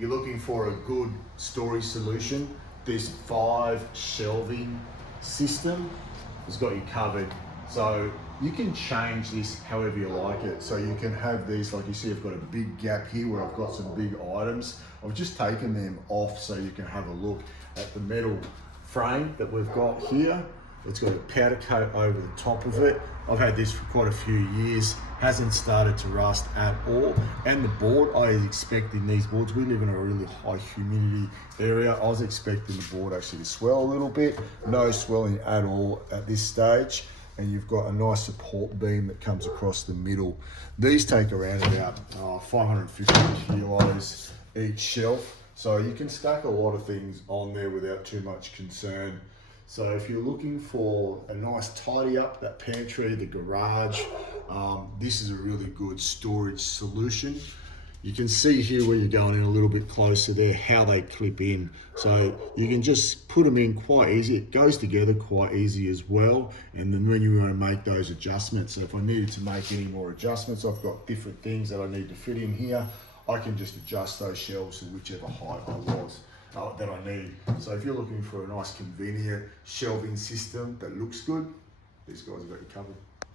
you're looking for a good storage solution, this 5 shelving system has got you covered. So you can change this however you like it. So you can have these, like you see, I've got a big gap here where I've got some big items. I've just taken them off so you can have a look at the metal frame that we've got here. It's got a powder coat over the top of it. I've had this for quite a few years, hasn't started to rust at all. And the board, I was expecting these boards, we live in a really high humidity area, I was expecting the board actually to swell a little bit. No swelling at all at this stage. And you've got a nice support beam that comes across the middle. These take around about 550 kilos each shelf. So you can stack a lot of things on there without too much concern. So if you're looking for a nice tidy up, that pantry, the garage, this is a really good storage solution. You can see here where you're going in a little bit closer there, how they clip in. So you can just put them in quite easy. It goes together quite easy as well. And then when you want to make those adjustments, so if I needed to make any more adjustments, I've got different things that I need to fit in here. I can just adjust those shelves to whichever height that I need. So if you're looking for a nice convenient shelving system that looks good, these guys have got you covered.